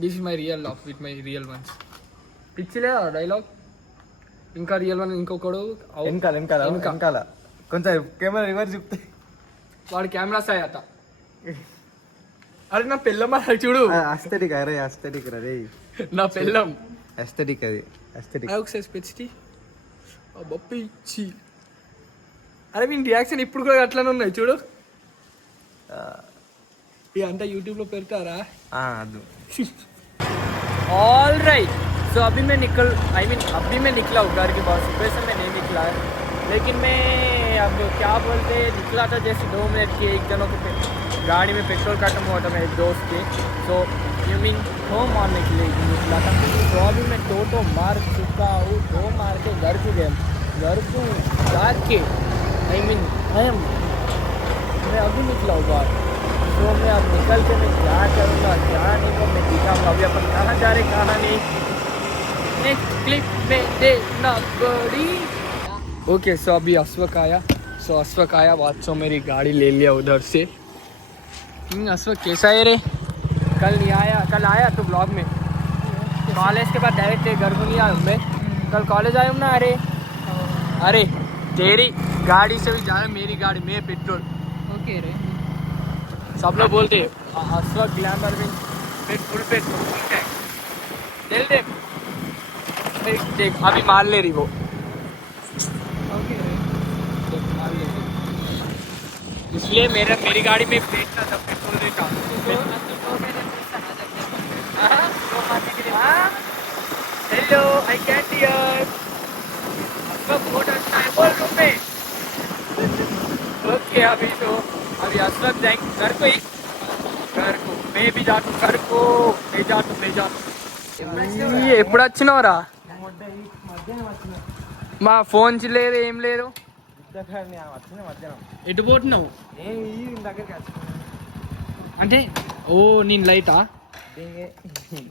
This is my real love with my real ones. పిచ్చిలే dialogue. ఇంకా real one ఇంకొకడు వెనకాల కొంచెం కెమెరా రివర్స్ చెప్తే వాడు కెమెరా సాయి అత. అరే నా పెళ్ళం చూడు. అస్థెటిక్ అరే అస్థెటిక్ రే నా పెళ్ళం అస్థెటిక్ అది అస్థెటిక్. ఒకసారి పిచ్చి పిచ్చి. అరే మీ రియాక్షన్ ఇప్పుడు కూడా అట్లనే ఉన్నాయి చూడు. ఇదంతా యూट्यूब లో పెడతారా? All right. सो अभी मैं निकला हूँ घर के पास. सुबह से मैं नहीं निकला है, लेकिन मैं अब क्या बोलते निकला था जैसे 2 मिनट के. एक जनों के गाड़ी में पेट्रोल खत्म हुआ था मेरे दोस्त के. सो यू मीन होम आने के लिए निकला था. तो अभी मैं टोटो मार चुका हूँ. 2 मार के घर को गया. घर को जाके मैं अभी निकला हूँ बाहर. तो मैं अब निकल के मैं क्या करूँगा क्या नहीं को मैं दिखाऊँगा. अभी अपन कहाँ जा रहे कहाँ नहीं नेक्स्ट क्लिप में देखना पड़ी. ओके सो अभी अश्वक आया. वाचो मेरी गाड़ी ले लिया उधर से. अश्वक कैसा है रे? कल नहीं आया. कल आया तो ब्लॉग में. कॉलेज के बाद डायरेक्ट घर को नहीं आया हूँ मैं. कल कॉलेज आया हूँ ना. अरे तेरी गाड़ी से भी ज़्यादा मेरी गाड़ी में पेट्रोल. ओके रे. सब लोग बोलते अश्वक ग्लैमर में फुल पेट्रोल देख अभी मार ले रही वो. इसलिए मेरी गाड़ी में बेचना था पेट्रोल देता. Hello I can hear. बहुत अच्छा है बोल रूम में. ओके अभी अश्वक जाएंगे घर को. मैं भी जाता हूँ घर को. मैं जाता ఎప్పుడు వచ్చినావురా? మా ఫోన్స్ లేరు ఏం లేరు. ఎటు పోతున్నావు? అంటే ఓ నేను లైటా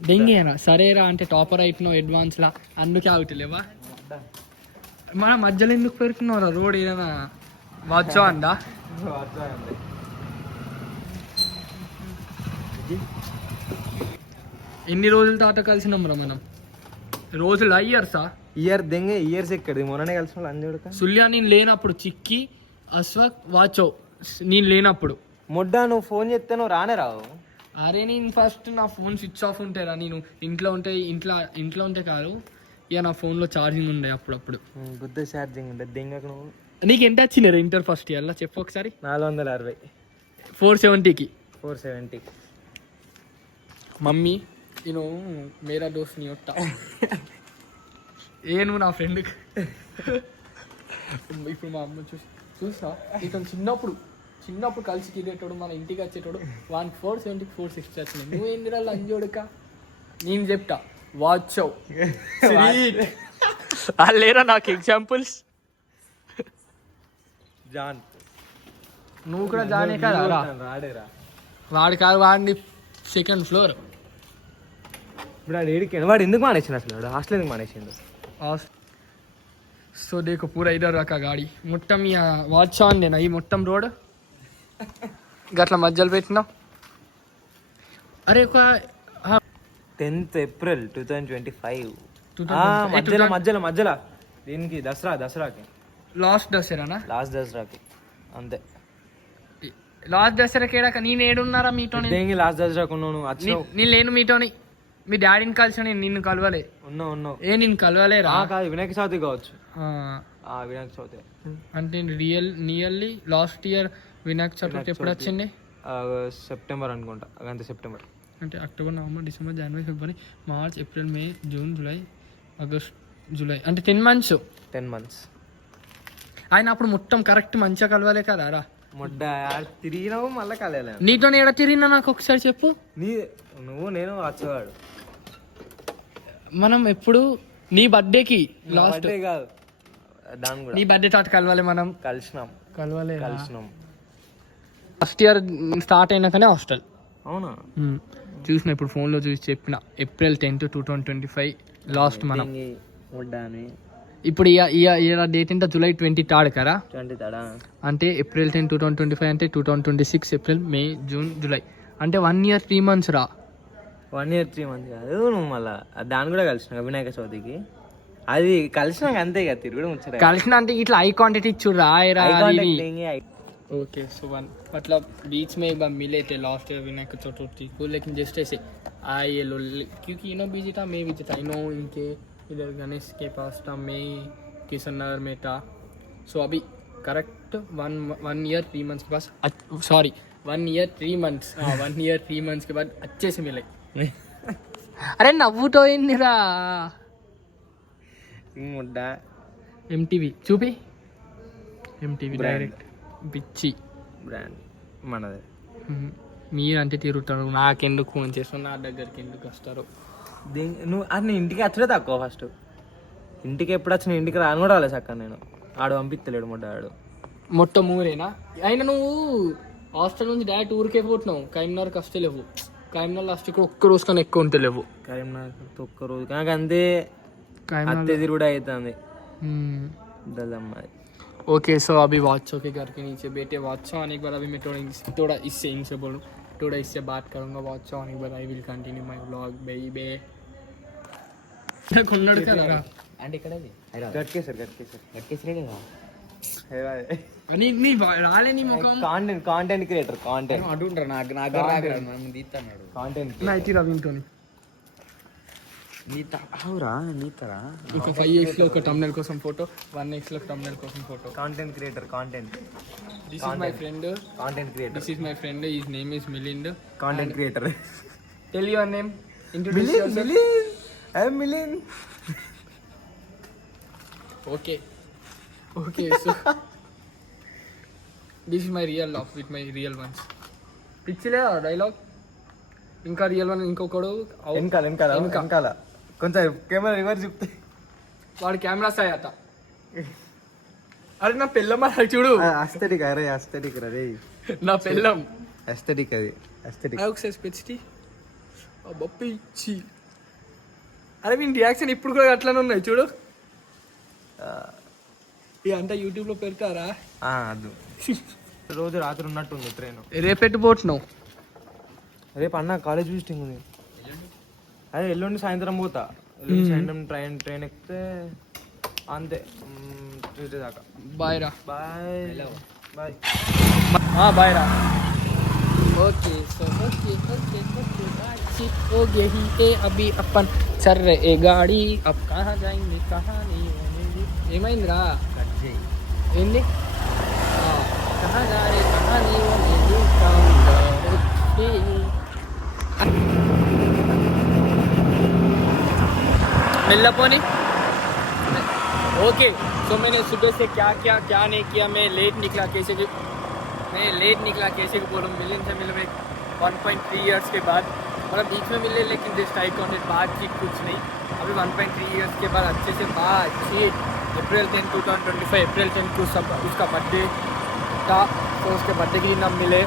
డెంగేనా? సరేరా. అంటే టాపర్ అయిపోయినావు అడ్వాన్స్లా అందుకే ఆగుతలేవా? మన మధ్యలో ఎందుకు పెరుకున్నావురా? రోడ్ ఏదైనా వచ్చా అందా? ఎన్ని రోజుల తాట కలిసినాం రా మనం? రోజులు ఇయర్సా? ఇయర్స్ ఎక్కడి మొన్ననే కలిసిన అంజోడక. సుల్యా నేను లేనప్పుడు చిక్కి అశ్వక్ వాచో నేను లేనప్పుడు. మొడ్డా నువ్వు ఫోన్ చేస్తే నువ్వు రానే రావు. అరే నేను ఫస్ట్ నా ఫోన్ స్విచ్ ఆఫ్ ఉంటారా. నేను ఇంట్లో ఉంటే కాదు ఇక నా ఫోన్లో ఛార్జింగ్ ఉండే అప్పుడప్పుడు. బుద్ధ ఛార్జింగ్ ఉండే దెంగకు నువ్వు. నీకు ఎంత వచ్చినారు ఇంటర్ ఫస్ట్ ఇయర్లో చెప్పు ఒకసారి? 460. 470కి. 470. మమ్మీ నేను మేరా దోస్త్ నీ వస్తా. నువ్వు నా ఫ్రెండ్కి. ఇప్పుడు మా అమ్మ చూసా ఇతను చిన్నప్పుడు కలిసి తిరిగేటోడు మన ఇంటికి వచ్చేటోడు. 470కి 460 వచ్చినాయి. నువ్వు ఏందిరా లంజోడుక? నేను చెప్తా వాచో లేరా నాకు ఎగ్జాంపుల్స్. జాన్ నువ్వు కూడా జానే కదా రాడేరా. వాడు కాదు వాడిని సెకండ్ ఫ్లోర్. వాడు ఎందుకు మానేసిండు అసలు? వాడు హాస్టల్ ఎందుకు మానేసిండు? సో देखो पूरा इधर रखा गाड़ी మొత్తం వాచ్ ఆన్ దేనా ఈ మొత్తం రోడ్ గట్ల మధ్యలో పెట్టినా. అరే ఒక 10th April 2025 మధ్యలో దీనికి దసరాకి లాస్ట్ దసరానా? లాస్ట్ దసరాకి అంతే. లాస్ట్ దసరాకి ఏడాక నేను ఏడున్నారా మీతోని? లాస్ట్ దసరాకు ఉన్నాను. నేను లేను మీతోని. మీ డాడీని కలిసి నిన్ను కలవలే. ఉన్నావు నిన్ను కలవలేరా? కాదు వినాయక చవితి కావచ్చు. వినాయక చవితి అంటే nearly last year Vinayaka Chavithi ఎప్పుడు వచ్చింది? సెప్టెంబర్ అనుకుంటా. అంతే సెప్టెంబర్ అంటే అక్టోబర్ నవంబర్ డిసెంబర్ జనవరి ఫిబ్రవరి March April May June July August July అంటే 10 months. ఆయన అప్పుడు మొత్తం కరెక్ట్ మంచిగా కలవాలే కదా రా. తిరిగినావు మళ్ళీ కలవలే. నీతో ఏడా తిరిగినా నాకు ఒకసారి చెప్పు. నువ్వు నేను వచ్చేవాడు. మనం ఎప్పుడు నీ బర్త్డేకి లాస్ట్ కాదు నీ బర్త్డే తాట కలవాలి. మనం కలిసినాం ఫస్ట్ ఇయర్ స్టార్ట్ అయినాకనే హాస్టల్. అవునా? చూసిన ఇప్పుడు ఫోన్లో చూసి చెప్పిన April 10th 2025 లాస్ట్ మనం. ఇప్పుడు ఇయర్ డేట్ ఎంత? జూలై 23rd కదా. అంటే April 10 2025 అంటే 2026 ఏప్రిల్ మే జూన్ జూలై అంటే 1 year 3 months రా. 1 year 3 months కాదు నువ్వు మళ్ళా దాన్ని కూడా కలిసిన వినాయక చవితికి. అది కలిసినాక అంతే కదా తిరుగుడు ముచ్చట. కలిసిన అంటే ఇట్లా ఐ కాంటాక్ట్ ఇచ్చుడు రా. ओके सो वन मतलब बीच में एक बार मिले थे लास्ट ईयर विनायक चतुर्थी को, लेकिन जस्ट ऐसे आए ये लोग क्योंकि इन्हों बिजी था, मैं बिजी था. इन्हों इनके इधर गणेश के पास था, मैं किशन नगर में था. सो अभी करेक्ट 1 year 3 months के पास sorry 1 year 3 months 1 year 3 months के बाद अच्छे से मिले. अरे నవ్వుతో ఏందిరా. ముడ్డ ఎంటీవీ చూపి, ఎంటీవీ డైరెక్ట్ పిచ్చి బ్రాండ్ మనది. మీరంటే తిరుగుతారు, నాకెందుకు ఫోన్ చేస్తాను, నా దగ్గరికి ఎందుకు వస్తారు. నువ్వు అది ఇంటికి వచ్చడే తక్కువ. ఫస్ట్ ఇంటికి ఎప్పుడు వచ్చిన ఇంటికి రాను కూడా రాలేదు చక్క. నేను ఆడు పంపిస్తలేడు ముడ్డాడు. మొత్తం ఊరేనా అయినా నువ్వు హాస్టల్ నుంచి డైరెక్ట్ ఊరికే పోతున్నావు. కరీంనగర్కి వస్తే లేవు, కరీంనగర్ లాస్ట్ ఇక్కడ ఒక్క రోజు కన్నా ఎక్కువ ఉంటే లేవు. కరీంనగర్ ఒక్క రోజు నాకు అంతే అత్తే తిరుగుడు అవుతుంది దల్లమ్మాది. ओके सो अभी वाचो के घर के नीचे बैठे. वाचो आने के बाद अभी मैं थोड़ा इससे इनसे बोलूँ, थोड़ा इससे बात करूँगा. वाचो आने के बाद I will continue my vlog baby. కొన్నాడు కదా అంటే ఇక్కడ గట్కేసర్ అని నీ రాలే నీ ముఖం. కాంటెంట్ క్రియేటర్ కాంటెంట్ అడుండ్రా నాకు నాకు తీస్తున్నాడు కాంటెంట్ నైటీ రవింటోని ఒక 5x లో ఒక టమ్నెల్ కోసం ఫోటో, 1x లో టమ్నెల్ కోసం photo. Content creator content. This is my friend content creator. This is my friend, his name is Milind. Content creator. Tell your name, introduce yourself. I am Milind. Okay so this is my real love with my real ones. పిచ్చిలే dialogue. ఇంకా real one ఇంకొకడు వెనకాల కొంచెం camera reverse చెప్తే వాడు camera సాయత. అరే నా పెళ్ళం చూడు. అస్థెటిక్ అరే అస్థెటిక్ రే నా పెళ్ళం అస్థెటిక్. అది అస్థెటిక్. ఒకసారి పిచ్చి పిచ్చి. అరే మీ రియాక్షన్ ఇప్పుడు కూడా అట్లానే ఉన్నాయి చూడు. అంతా యూట్యూబ్ లో పెడతారా? అది రోజు రాత్రి ఉన్నట్టుంది ట్రైన్. రేపెట్టు పోతున్నావు? రేపు అన్న కాలేజ్ విజిటింగ్ ఉంది. అదే ఎల్లుండి సాయంత్రం పోతా. ఎల్లుండి సాయంత్రం ట్రైన్ ఎక్కితే అంతే ట్యూస్డే దాకా. బాయ్ రా. బాయ్ బాయ్ बाय रा. ओके सो ओके बातचीत हो गई है. अभी अपन चल रहे गाड़ी. अब कहाँ जाएंगे कहाँ नहीं होंगे. ఏమైందిరా ఏంది? कहाँ जा रहे कहाँ नहीं होंगे. मिलना पोनी. ओके सो मैंने सुबह से क्या नहीं किया. मैं लेट निकला कैसे भी बोलूँ. मिलन से मिले 1.3 years के बाद. मतलब बीच में मिले लेकिन दिस टाइप कॉन्टेंट बातचीत कुछ नहीं. अभी 1.3 years के बाद अच्छे से बातचीत. April 10 2025 April 10 को सब उसका बर्थडे था, तो उसके बर्थडे के दिन हम मिले.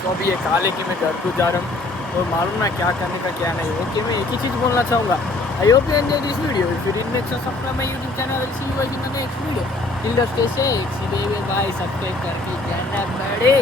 तो अभी ये काले कि मैं घर को जा रहा हूँ और मालूम ना क्या करने का क्या नहीं. ओके मैं एक ही चीज़ बोलना चाहूँगा. I hope you enjoyed this video. If you didn't make sure subscribe my YouTube channel. I will see you guys in the next video. Till then stay safe. See baby bye. Subscribe करके जाना बड़े.